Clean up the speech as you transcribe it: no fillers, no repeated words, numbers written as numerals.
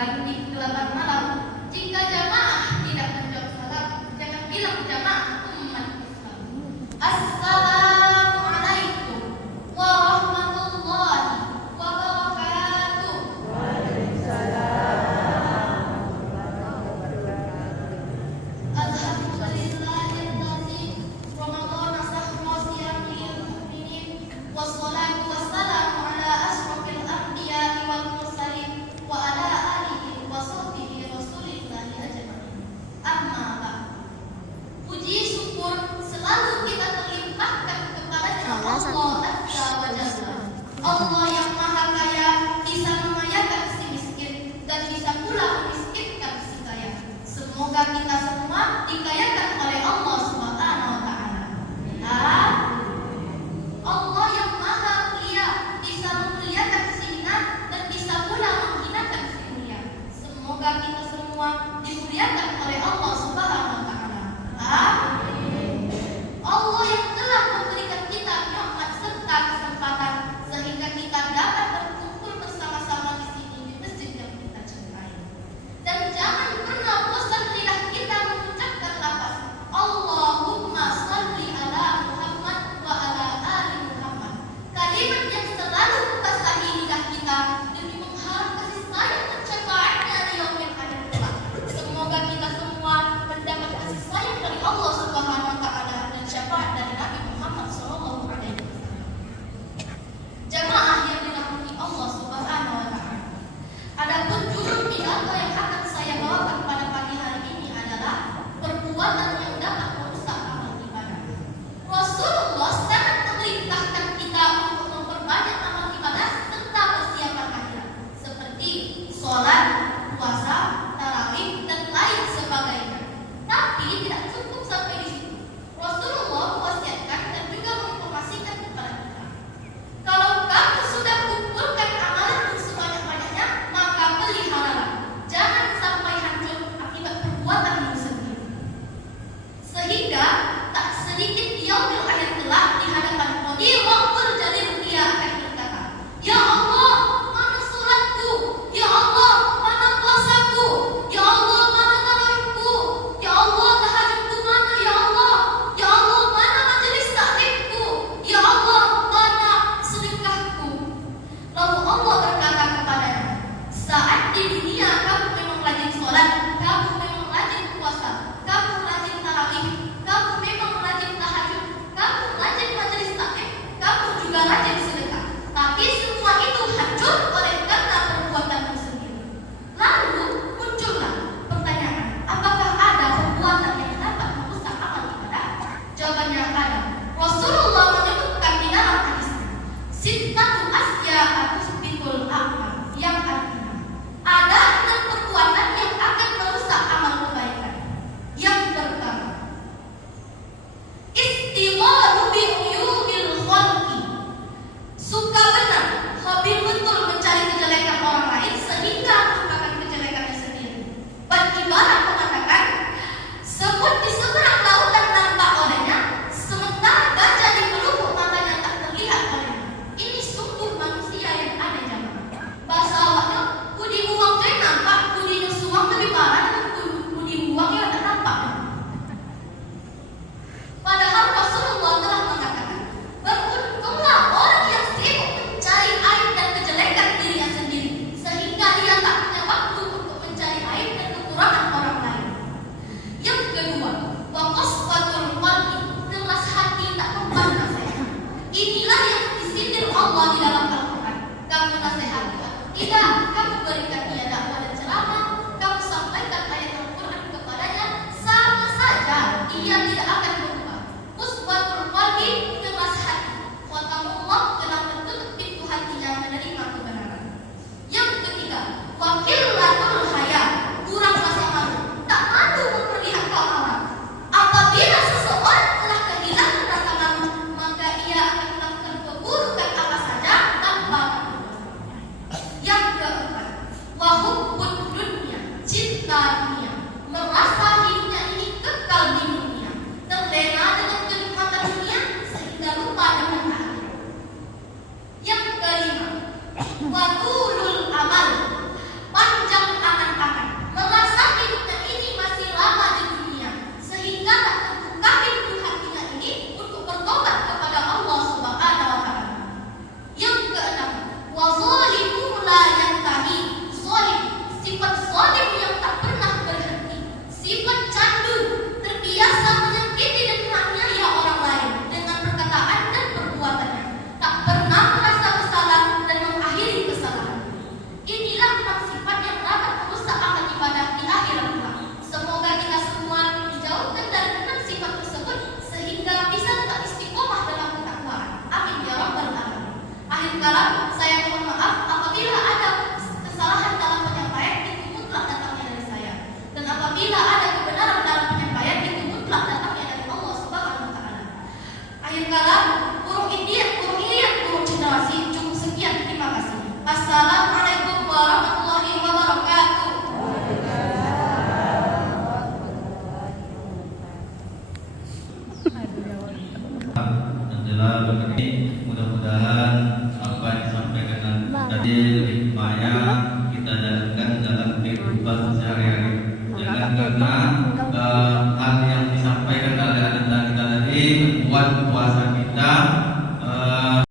azan di kegelapan malam. Jika jamaah tidak menjawab salam, jangan bilang jamaah umat Islam. Assalamualaikum warahmatullahi wabarakatuh. Alhamdulillahilladzi Ramadana sahra siyamil mu'minin wassalatu wassalamu ala asrofil anbiya'i wal mursalin wa ala alihi wa sahbihi rasulillahi ajma'in. Amma ba'd. Puji syukur selalu kita terlimpahkan kepada Allah Azza wa Jalla. Allah yang Maha Kaya bisa mengayakan si miskin dan bisa pula memiskinkan si kaya. Semoga kita semua dikayakan oleh Allah Subhanahu wa taala. Allah yang Maha Mulia bisa memuliakan si hina dan bisa pula menghinakan si mulia. Semoga kita semua dimuliakan oleh Allah Subhanahu wa taala. Allah yang telah memberikan kita nikmat serta kesempatan sehingga kita dapat berkumpul bersama-sama di sini di masjid yang kita cintai. Dan jangan pernah bosan lidah kita mengucapkan lafaz Allahumma shalli ala Muhammad wa ala ali Muhammad. Kalimat yang selalu membasahi lidah kita demi mengharap kasih sayang dan syafaatnya di yaumil akhir kelak. Semoga kita semua mendapat kasih sayang dari Allah Subhanahu wa taala dan syafaat dari Nabi Muhammad sallallahu alaihi wasallam. Jamaah yang dirahmati Allah Subhanahu wa taala. Adapun judul pidato yang akan saya bawakan pada pagi hari ini adalah perbuatan yang dapat merusak amal ibadah. Rasulullah sangat memerintahkan kita untuk memperbanyak amal ibadah serta persiapan akhirat seperti sholat, puasa, tarawih, dan lain sebagainya. Tapi tidak cukup sampai di situ. Rasulullah mewasiatkan dan juga menginformasikan kepada kita. Kalau kamu sudah kumpulkan amalan sebanyak-banyaknya, maka peliharalah. Jangan sampai hancur akibat perbuatanmu sendiri. Sehingga tak sedikit di yaumil akhir kelak di hadapan Qadiyul Jalil dia akan berkata, Ya Allah, mana sholatku? Ya Allah, mana puasaku? Ya Allah, mana tarawihku? Ya Allah, tahajudku mana? Ya Allah, ya Allah, mana majelis taklimku? Ya Allah, mana sedekahku? Lalu Allah berkata kepadanya, saat di dunia kamu memang rajin sholat, kamu memang rajin puasa, kamu rajin tarawih, kamu memang rajin tahajud, kamu rajin majelis taklim, kamu juga rajin sedekah. Tapi semua itu hancur oleh karena perbuatanmu sendiri. Lalu muncullah pertanyaan, apakah ada perbuatan yang dapat merusak amal ibadah? Jawabannya ada. Rasulullah menyebutkan di dalam hadisnya, sittatu asya tusbitul amal, yang artinya ada 6 perbuatan yang akan merusak amal adalah begini, mudah-mudahan apa yang disampaikan tadi lebih banyak kita jalankan dalam kehidupan sehari-hari. Jangan karena hal yang disampaikan oleh anak kita tadi membuat puasa kita